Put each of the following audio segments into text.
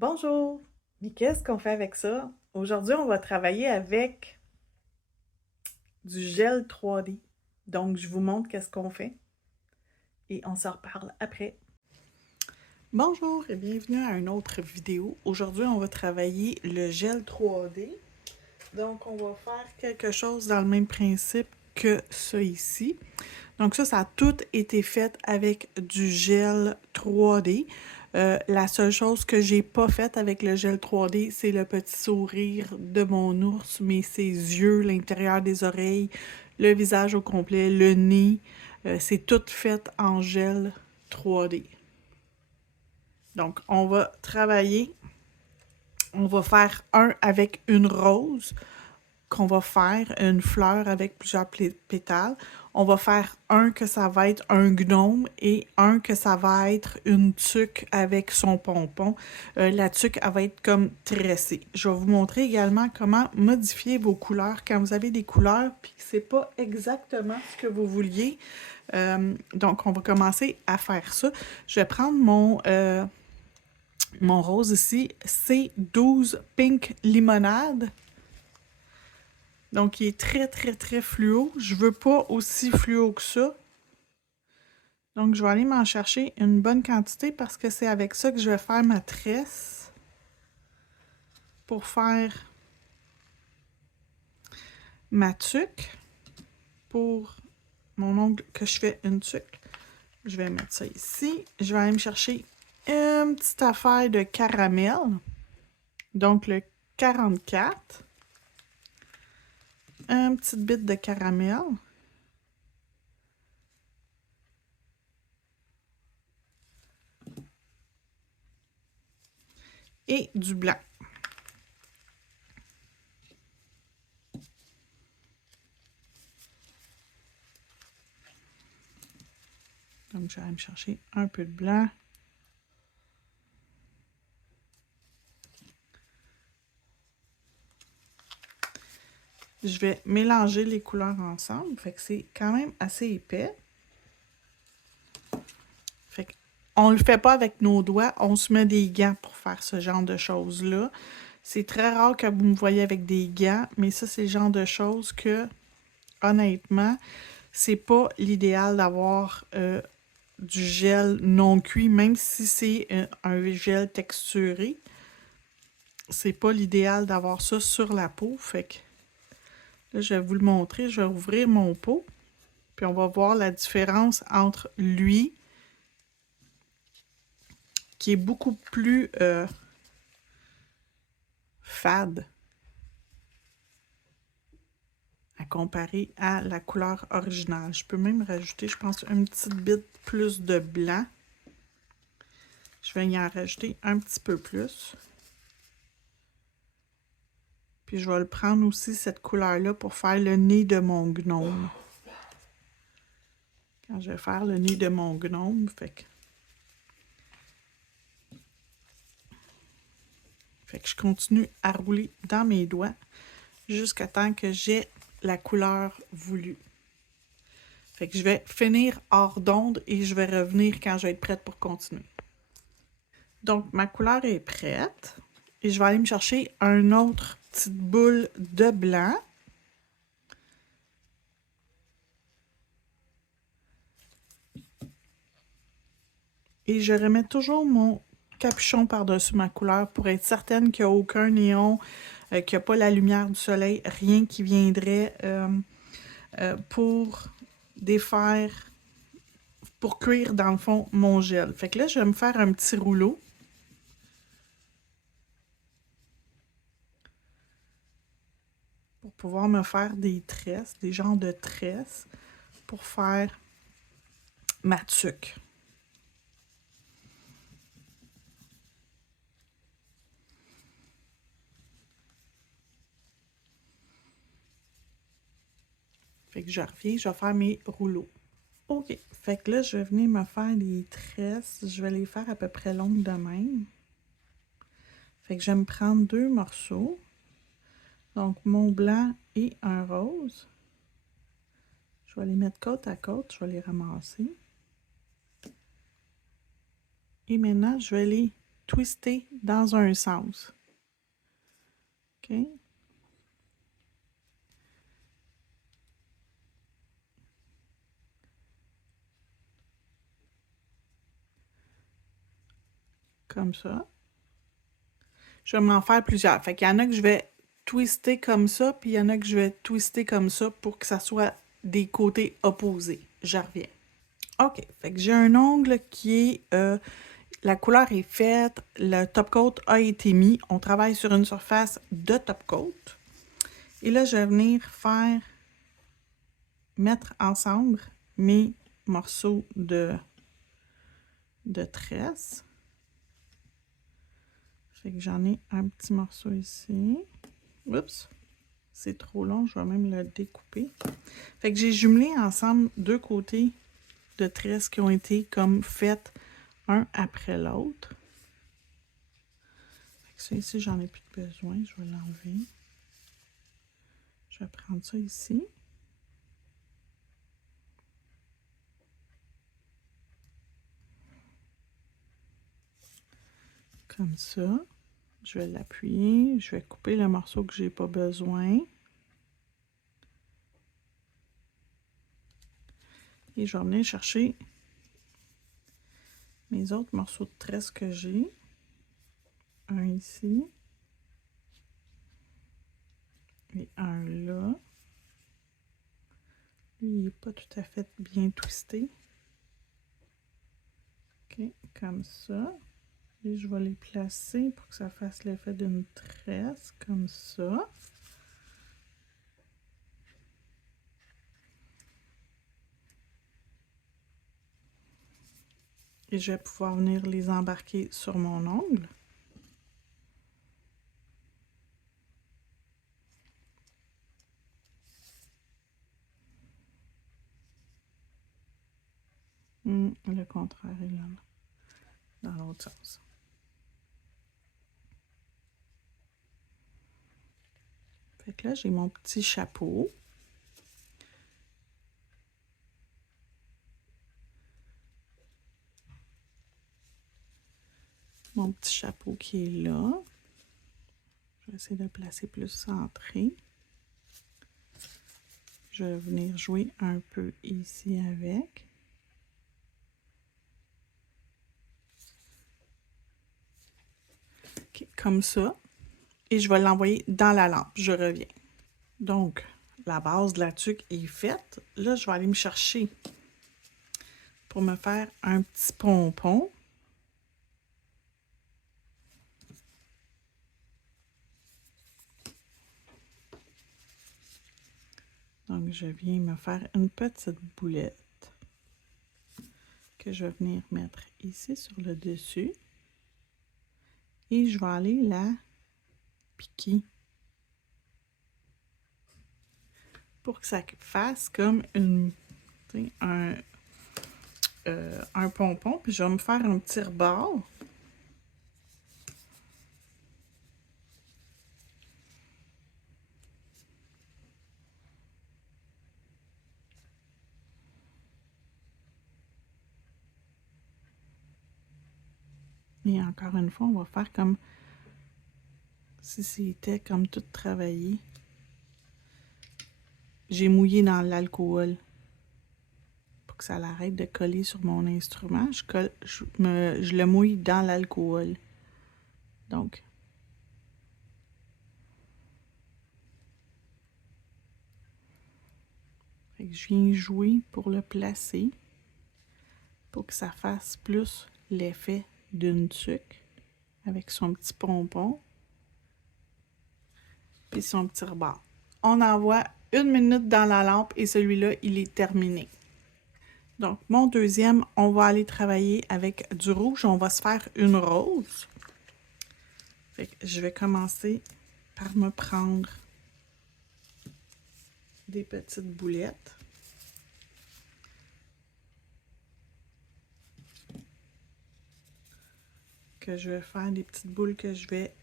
Bonjour! Mais qu'est-ce qu'on fait avec ça? Aujourd'hui, on va travailler avec du gel 3D. Donc, je vous montre qu'est-ce qu'on fait et on s'en reparle après. Bonjour et bienvenue à une autre vidéo. Aujourd'hui, on va travailler le gel 3D. Donc, on va faire quelque chose dans le même principe que ça ici. Donc ça a tout été fait avec du gel 3D. La seule chose que j'ai pas faite avec le gel 3D, c'est le petit sourire de mon ours, mais ses yeux, l'intérieur des oreilles, le visage au complet, le nez, c'est tout fait en gel 3D. Donc on va travailler, on va faire un avec une rose, qu'on va faire une fleur avec plusieurs pétales. On va faire un que ça va être un gnome et un que ça va être une tuque avec son pompon. La tuque, elle va être comme tressée. Je vais vous montrer également comment modifier vos couleurs quand vous avez des couleurs puis que c'est pas exactement ce que vous vouliez. Donc, on va commencer à faire ça. Je vais prendre mon rose ici, C12 Pink Limonade. Donc, il est très, très, très fluo. Je veux pas aussi fluo que ça. Donc, je vais aller m'en chercher une bonne quantité parce que c'est avec ça que je vais faire ma tresse. Pour faire ma tuque. Pour mon ongle que je fais une tuque. Je vais mettre ça ici. Je vais aller me chercher une petite affaire de caramel. Donc, le 44. Une petite bite de caramel. Et du blanc. Donc, je vais aller me chercher un peu de blanc. Je vais mélanger les couleurs ensemble. Fait que c'est quand même assez épais. Fait qu'on ne le fait pas avec nos doigts. On se met des gants pour faire ce genre de choses-là. C'est très rare que vous me voyez avec des gants. Mais ça, c'est le genre de choses que, honnêtement, c'est pas l'idéal d'avoir du gel non cuit. Même si c'est un gel texturé. C'est pas l'idéal d'avoir ça sur la peau. Fait que là, je vais vous le montrer. Je vais ouvrir mon pot. Puis on va voir la différence entre lui, qui est beaucoup plus fade, à comparer à la couleur originale. Je peux même rajouter, je pense, une petite bite plus de blanc. Je vais y en rajouter un petit peu plus. Puis je vais le prendre aussi, cette couleur-là, pour faire le nez de mon gnome. Quand je vais faire le nez de mon gnome, fait que je continue à rouler dans mes doigts jusqu'à temps que j'ai la couleur voulue. Fait que je vais finir hors d'onde et je vais revenir quand je vais être prête pour continuer. Donc, ma couleur est prête. Et je vais aller me chercher une autre petite boule de blanc. Et je remets toujours mon capuchon par-dessus ma couleur pour être certaine qu'il n'y a aucun néon, qu'il n'y a pas la lumière du soleil, rien qui viendrait pour défaire, pour cuire dans le fond mon gel. Fait que là, je vais me faire un petit rouleau. Pour pouvoir me faire des tresses, des genres de tresses, pour faire ma tuque. Fait que je reviens, je vais faire mes rouleaux. OK. Fait que là, je vais venir me faire des tresses. Je vais les faire à peu près longues de même. Fait que je vais me prendre deux morceaux. Donc, mon blanc et un rose. Je vais les mettre côte à côte. Je vais les ramasser. Et maintenant, je vais les twister dans un sens. OK? Comme ça. Je vais m'en faire plusieurs. Fait qu'il y en a que je vais twister comme ça, puis il y en a que je vais twister comme ça pour que ça soit des côtés opposés. Je reviens. OK. Fait que j'ai un ongle qui est... la couleur est faite, le top coat a été mis. On travaille sur une surface de top coat. Et là, je vais venir mettre ensemble mes morceaux de tresse. Fait que j'en ai un petit morceau ici. Oups, c'est trop long, je vais même le découper. Fait que j'ai jumelé ensemble deux côtés de tresse qui ont été comme faites un après l'autre. Fait que ça ici, j'en ai plus de besoin, je vais l'enlever. Je vais prendre ça ici. Comme ça. Je vais l'appuyer, je vais couper le morceau que j'ai pas besoin. Et je vais venir chercher mes autres morceaux de tresse que j'ai. Un ici. Et un là. Lui, il n'est pas tout à fait bien twisté. OK, comme ça. Et je vais les placer pour que ça fasse l'effet d'une tresse, comme ça. Et je vais pouvoir venir les embarquer sur mon ongle. Le contraire est là, dans l'autre sens. Fait que là, j'ai mon petit chapeau. Mon petit chapeau qui est là. Je vais essayer de le placer plus centré. Je vais venir jouer un peu ici avec. Okay, comme ça. Et je vais l'envoyer dans la lampe. Je reviens. Donc, la base de la tuque est faite. Là, je vais aller me chercher pour me faire un petit pompon. Donc, je viens me faire une petite boulette que je vais venir mettre ici sur le dessus. Et je vais aller la piquer pour que ça fasse comme un pompon. Puis je vais me faire un petit rebord. Et encore une fois, on va faire comme si c'était comme tout travaillé. J'ai mouillé dans l'alcool pour que ça arrête de coller sur mon instrument. Je le mouille dans l'alcool. Donc, fait que je viens jouer pour le placer pour que ça fasse plus l'effet d'une tuque avec son petit pompon et son petit rebord. On envoie 1 minute dans la lampe et celui-là, il est terminé. Donc, mon deuxième, on va aller travailler avec du rouge. On va se faire une rose. Fait que je vais commencer par me prendre des petites boulettes. Que je vais faire des petites boules que je vais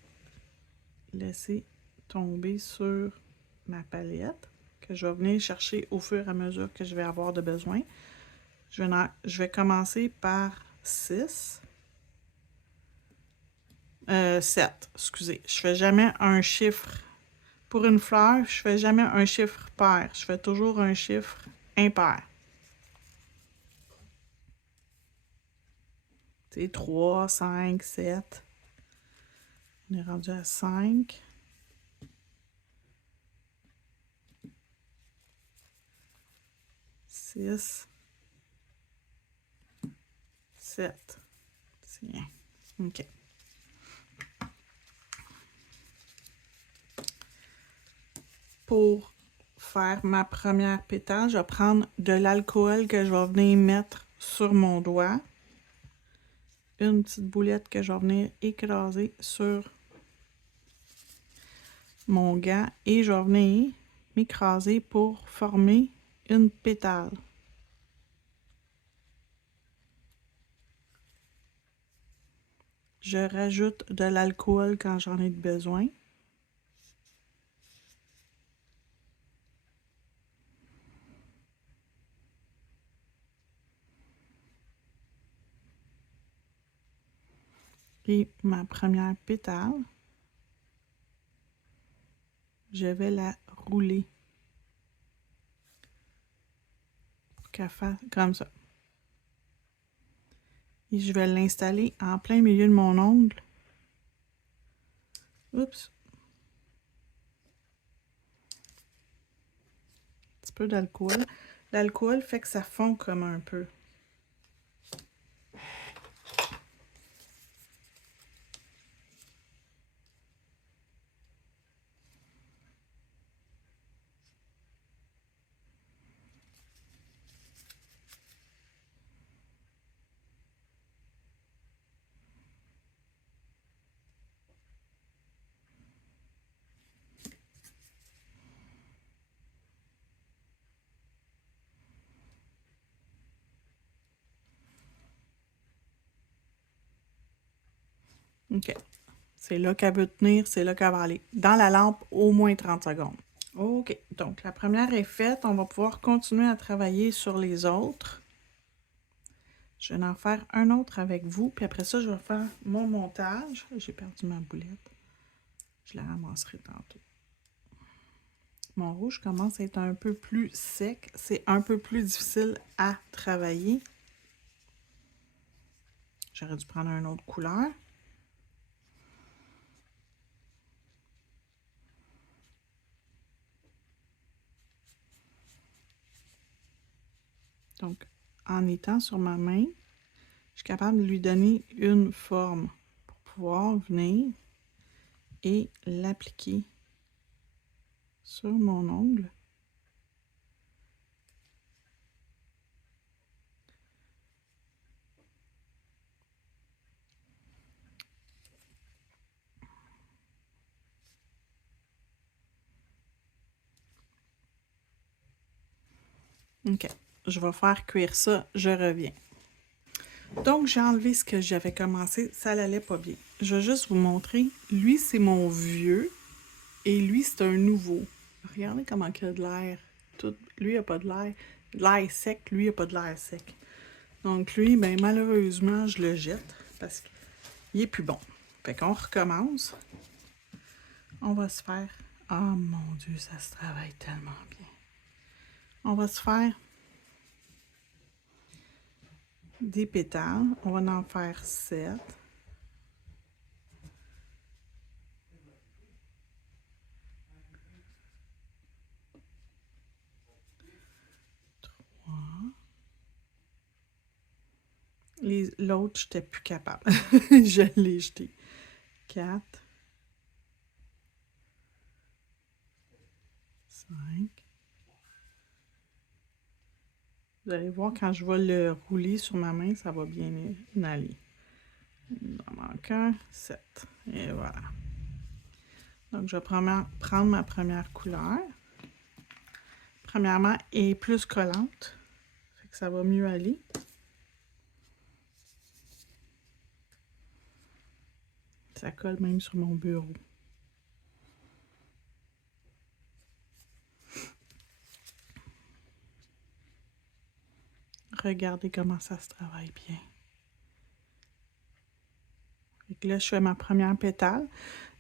laisser tomber sur ma palette, que je vais venir chercher au fur et à mesure que je vais avoir de besoin. Je vais commencer par 6. 7, excusez. Je fais jamais un chiffre. Pour une fleur, je fais jamais un chiffre pair. Je fais toujours un chiffre impair. C'est 3, 5, 7. On est rendu à 5. 6. 7. Tiens. OK. Pour faire ma première pétale, je vais prendre de l'alcool que je vais venir mettre sur mon doigt. Une petite boulette que je vais venir écraser sur mon gant et je vais venir m'écraser pour former une pétale. Je rajoute de l'alcool quand j'en ai besoin. Et ma première pétale, je vais la rouler pour qu'elle fasse comme ça. Et je vais l'installer en plein milieu de mon ongle. Oups! Un petit peu d'alcool. L'alcool fait que ça fond comme un peu. OK. C'est là qu'elle veut tenir, c'est là qu'elle va aller. Dans la lampe, au moins 30 secondes. OK. Donc, la première est faite. On va pouvoir continuer à travailler sur les autres. Je vais en faire un autre avec vous. Puis après ça, je vais faire mon montage. J'ai perdu ma boulette. Je la ramasserai tantôt. Mon rouge commence à être un peu plus sec. C'est un peu plus difficile à travailler. J'aurais dû prendre une autre couleur. Donc, en étant sur ma main, je suis capable de lui donner une forme pour pouvoir venir et l'appliquer sur mon ongle. OK. Je vais faire cuire ça. Je reviens. Donc, j'ai enlevé ce que j'avais commencé. Ça n'allait pas bien. Je vais juste vous montrer. Lui, c'est mon vieux. Et lui, c'est un nouveau. Regardez comment il a de l'air. Lui, il n'a pas de l'air. L'air sec, lui, il n'a pas de l'air sec. Donc, lui, ben, malheureusement, je le jette parce qu'il est plus bon. Fait qu'on recommence. On va se faire... Oh mon Dieu, ça se travaille tellement bien. On va se faire des pétales. On va en faire 7. L'autre, j'étais plus capable. Je l'ai jeté. 4. 5. Vous allez voir, quand je vais le rouler sur ma main, ça va bien aller. Il en manque un. 7. Et voilà. Donc, je vais prendre ma première couleur. Premièrement, elle est plus collante. Fait que ça va mieux aller. Ça colle même sur mon bureau. Regardez comment ça se travaille bien. que là, je fais ma première pétale.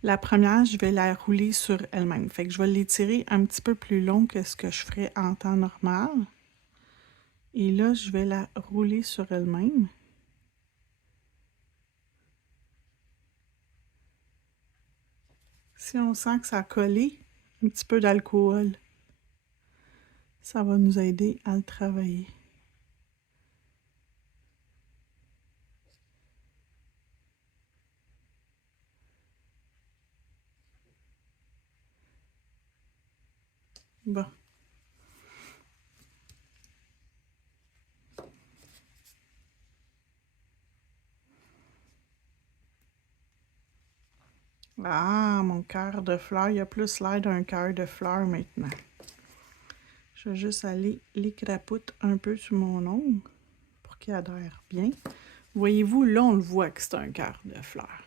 La première, je vais la rouler sur elle-même. Fait que je vais l'étirer un petit peu plus long que ce que je ferais en temps normal. Et là, je vais la rouler sur elle-même. Si on sent que ça a collé, un petit peu d'alcool, ça va nous aider à le travailler. Bon. Ah, mon cœur de fleur, il a plus l'air d'un cœur de fleur maintenant. Je vais juste aller les crapoutres un peu sur mon ongle pour qu'il adhère bien. Voyez-vous, là, on le voit que c'est un cœur de fleur.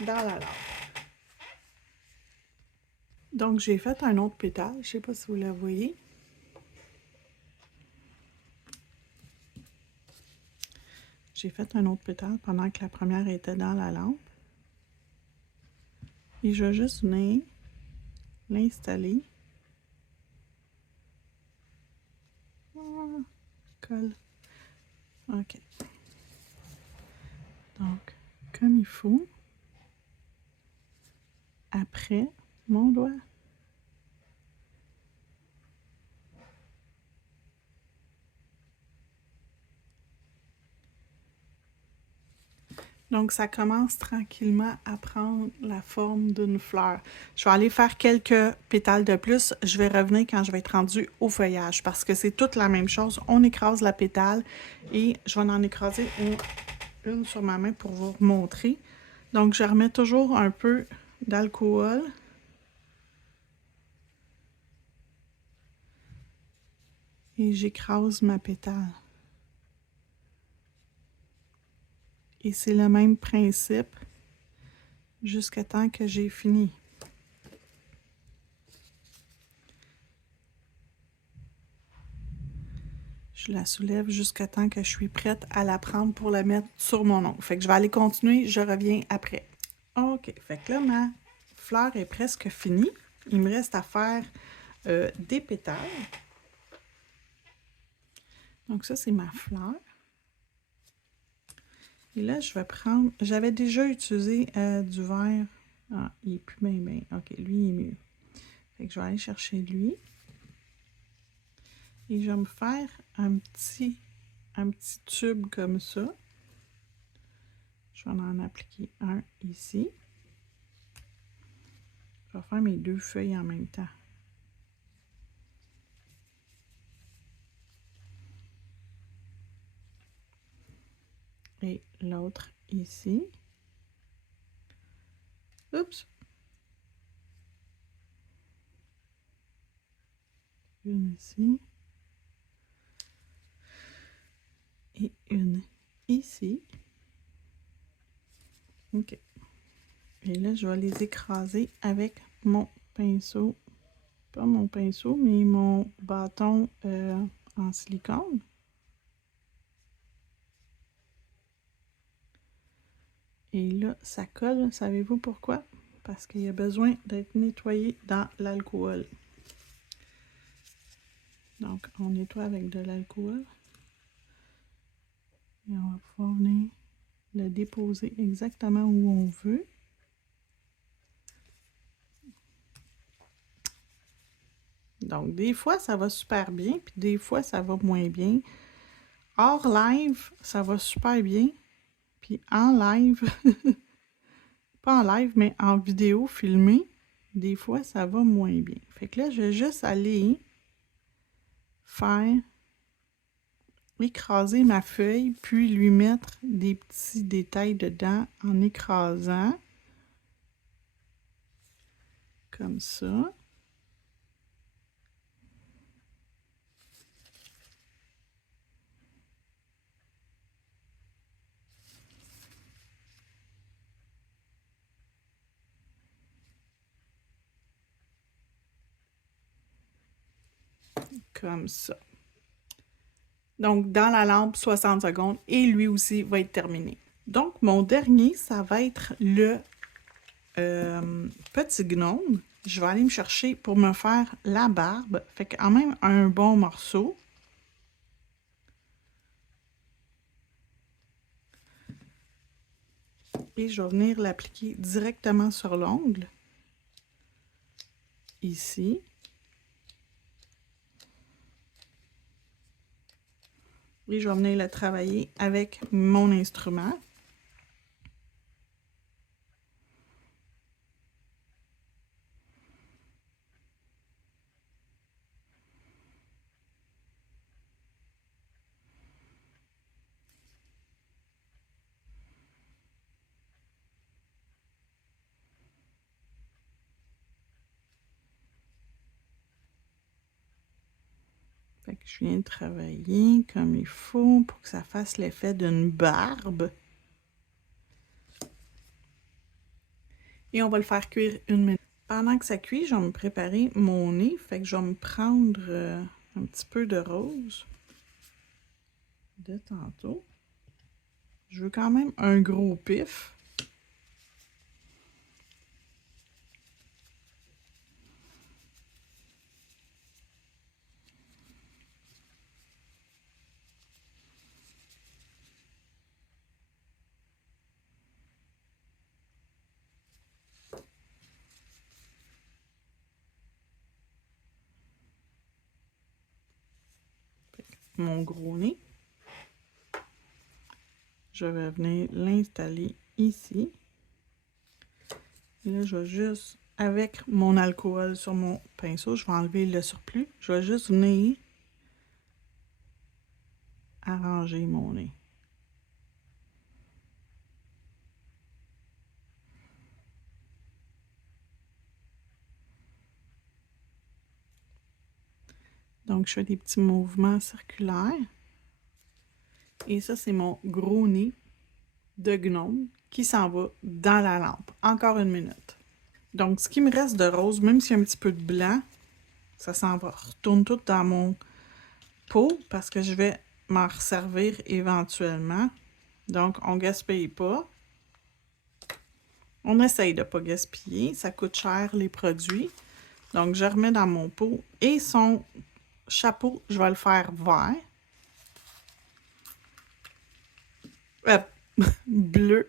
Dans la lave. Donc, j'ai fait un autre pétale. Je ne sais pas si vous la voyez. J'ai fait un autre pétale pendant que la première était dans la lampe. Et je vais juste venir l'installer. Colle. OK. Donc, comme il faut. Après, mon doigt. Donc, ça commence tranquillement à prendre la forme d'une fleur. Je vais aller faire quelques pétales de plus. Je vais revenir quand je vais être rendue au feuillage parce que c'est toute la même chose. On écrase la pétale et je vais en écraser une sur ma main pour vous montrer. Donc, je remets toujours un peu d'alcool. Et j'écrase ma pétale. Et c'est le même principe jusqu'à temps que j'ai fini. Je la soulève jusqu'à temps que je suis prête à la prendre pour la mettre sur mon ongle. Fait que je vais aller continuer, je reviens après. OK, fait que là, ma fleur est presque finie. Il me reste à faire des pétales. Donc ça, c'est ma fleur. Et là, je vais prendre... J'avais déjà utilisé du vert. Ah, il est plus bien. OK, lui, il est mieux. Fait que je vais aller chercher lui. Et je vais me faire un petit tube comme ça. Je vais en appliquer un ici. Je vais faire mes deux feuilles en même temps. Et l'autre ici. Oups! Une ici. Et une ici. OK. Et là, je vais les écraser avec mon pinceau. Pas mon pinceau, mais mon bâton en silicone. Et là, ça colle. Savez-vous pourquoi? Parce qu'il y a besoin d'être nettoyé dans l'alcool. Donc, on nettoie avec de l'alcool. Et on va pouvoir venir le déposer exactement où on veut. Donc, des fois, ça va super bien, puis des fois, ça va moins bien. Hors live, ça va super bien. Puis en live, pas en live, mais en vidéo filmée, des fois, ça va moins bien. Fait que là, je vais juste aller faire écraser ma feuille, puis lui mettre des petits détails dedans en écrasant. Comme ça. Comme ça. Donc, dans la lampe, 60 secondes, et lui aussi va être terminé. Donc, mon dernier, ça va être le petit gnome. Je vais aller me chercher pour me faire la barbe. Fait quand même un bon morceau. Et je vais venir l'appliquer directement sur l'ongle. Ici. Et je vais venir le travailler avec mon instrument. Fait que je viens de travailler comme il faut pour que ça fasse l'effet d'une barbe. Et on va le faire cuire 1 minute. Pendant que ça cuit, je vais me préparer mon nez. Fait que je vais me prendre un petit peu de rose de tantôt. Je veux quand même un gros pif. Mon gros nez. Je vais venir l'installer ici. Et là, je vais juste, avec mon alcool sur mon pinceau, je vais enlever le surplus. Je vais juste venir arranger mon nez. Donc, je fais des petits mouvements circulaires. Et ça, c'est mon gros nez de gnome qui s'en va dans la lampe. Encore 1 minute. Donc, ce qui me reste de rose, même s'il y a un petit peu de blanc, ça s'en va. Retourne tout dans mon pot parce que je vais m'en resservir éventuellement. Donc, on ne gaspille pas. On essaye de ne pas gaspiller. Ça coûte cher, les produits. Donc, je remets dans mon pot. Et son chapeau, je vais le faire vert. Bleu.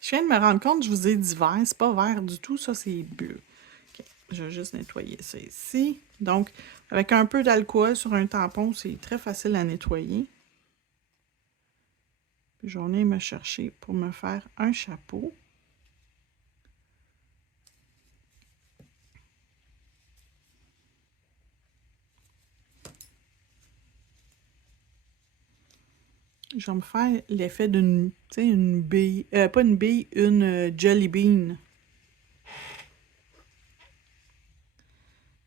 Je viens de me rendre compte, je vous ai dit vert. C'est pas vert du tout, ça, c'est bleu. Okay. Je vais juste nettoyer ça ici. Donc, avec un peu d'alcool sur un tampon, c'est très facile à nettoyer. Puis, je vais venir me chercher pour me faire un chapeau. Je vais me faire l'effet d'une, tu sais, une bille, pas une bille, une jelly bean.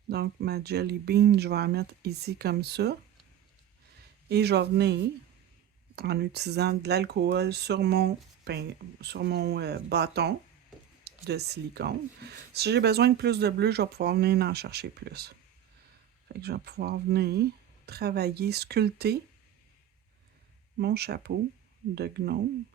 Donc, ma jelly bean, je vais la mettre ici comme ça. Et je vais venir, en utilisant de l'alcool sur mon bâton de silicone. Si j'ai besoin de plus de bleu, je vais pouvoir venir en chercher plus. Fait que je vais pouvoir venir travailler, sculpter mon chapeau de gnome.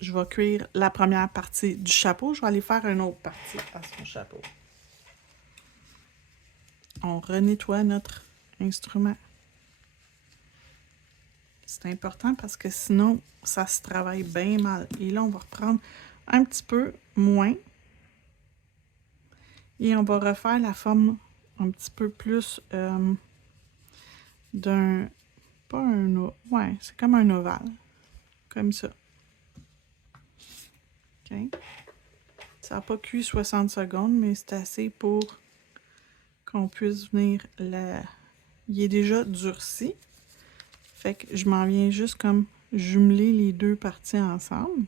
Je vais cuire la première partie du chapeau. Je vais aller faire une autre partie à son chapeau. On renettoie notre instrument. C'est important parce que sinon, ça se travaille bien mal. Et là, on va reprendre un petit peu moins. Et on va refaire la forme un petit peu plus d'un... Pas un... Ouais, c'est comme un ovale. Comme ça. OK? Ça n'a pas cuit 60 secondes, mais c'est assez pour qu'on puisse venir la... Il est déjà durci. Fait que je m'en viens juste comme jumeler les deux parties ensemble.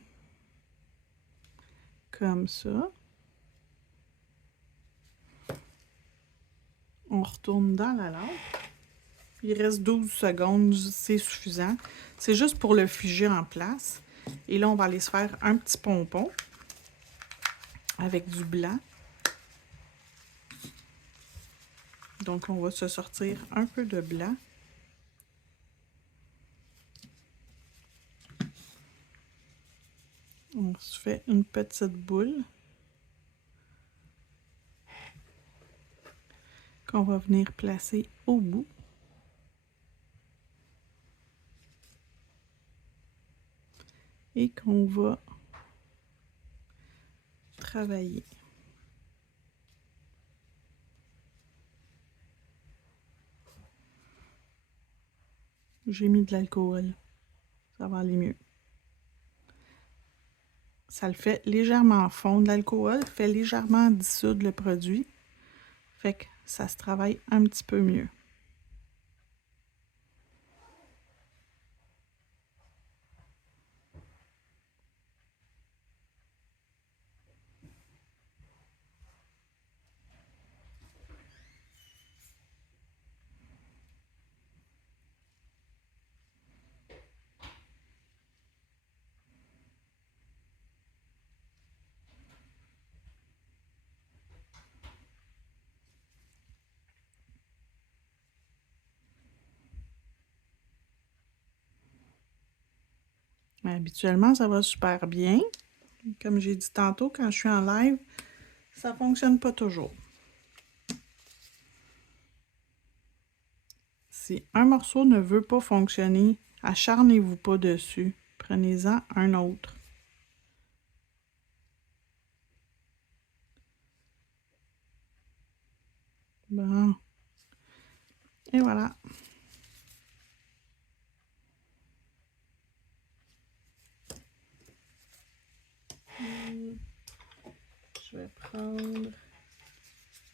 comme ça. On retourne dans la lampe. Il reste 12 secondes, c'est suffisant. C'est juste pour le figer en place. Et là, on va aller se faire un petit pompon avec du blanc. Donc, on va se sortir un peu de blanc. On se fait une petite boule qu'on va venir placer au bout. Et qu'on va travailler. J'ai mis de l'alcool. Ça va aller mieux. Ça le fait légèrement fondre. L'alcool fait légèrement dissoudre le produit. Fait que ça se travaille un petit peu mieux. Habituellement, ça va super bien. Comme j'ai dit tantôt, quand je suis en live, ça ne fonctionne pas toujours. Si un morceau ne veut pas fonctionner, acharnez-vous pas dessus. Prenez-en un autre. Bon. Et voilà. Je vais prendre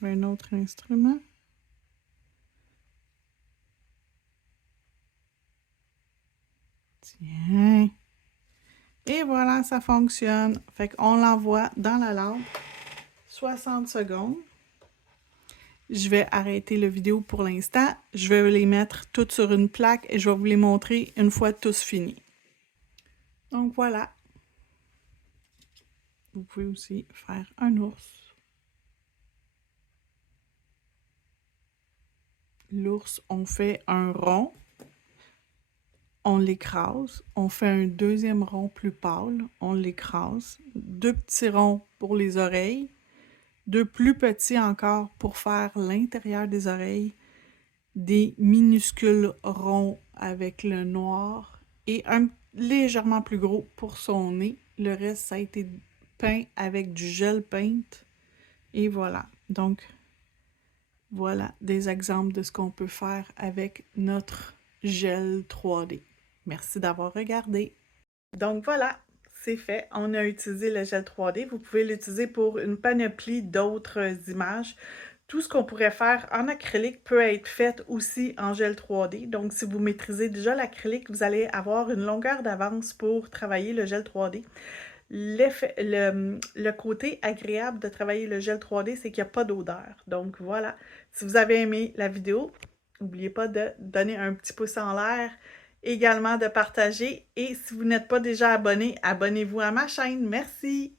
un autre instrument. Tiens. Et voilà, ça fonctionne. Fait qu'on l'envoie dans la lampe. 60 secondes. Je vais arrêter la vidéo pour l'instant. Je vais les mettre toutes sur une plaque et je vais vous les montrer une fois tous finis. Donc voilà. Vous pouvez aussi faire un ours. L'ours, on fait un rond. On l'écrase. On fait un deuxième rond plus pâle. On l'écrase. 2 petits ronds pour les oreilles. 2 plus petits encore pour faire l'intérieur des oreilles. Des minuscules ronds avec le noir. Et un légèrement plus gros pour son nez. Le reste, ça a été peint avec du gel paint. Et voilà. Donc, voilà des exemples de ce qu'on peut faire avec notre gel 3D. Merci d'avoir regardé. Donc voilà, c'est fait. On a utilisé le gel 3D. Vous pouvez l'utiliser pour une panoplie d'autres images. Tout ce qu'on pourrait faire en acrylique peut être fait aussi en gel 3D. Donc, si vous maîtrisez déjà l'acrylique, vous allez avoir une longueur d'avance pour travailler le gel 3D. Le côté agréable de travailler le gel 3D, c'est qu'il n'y a pas d'odeur. Donc voilà, si vous avez aimé la vidéo, n'oubliez pas de donner un petit pouce en l'air, également de partager. Et si vous n'êtes pas déjà abonné, abonnez-vous à ma chaîne. Merci!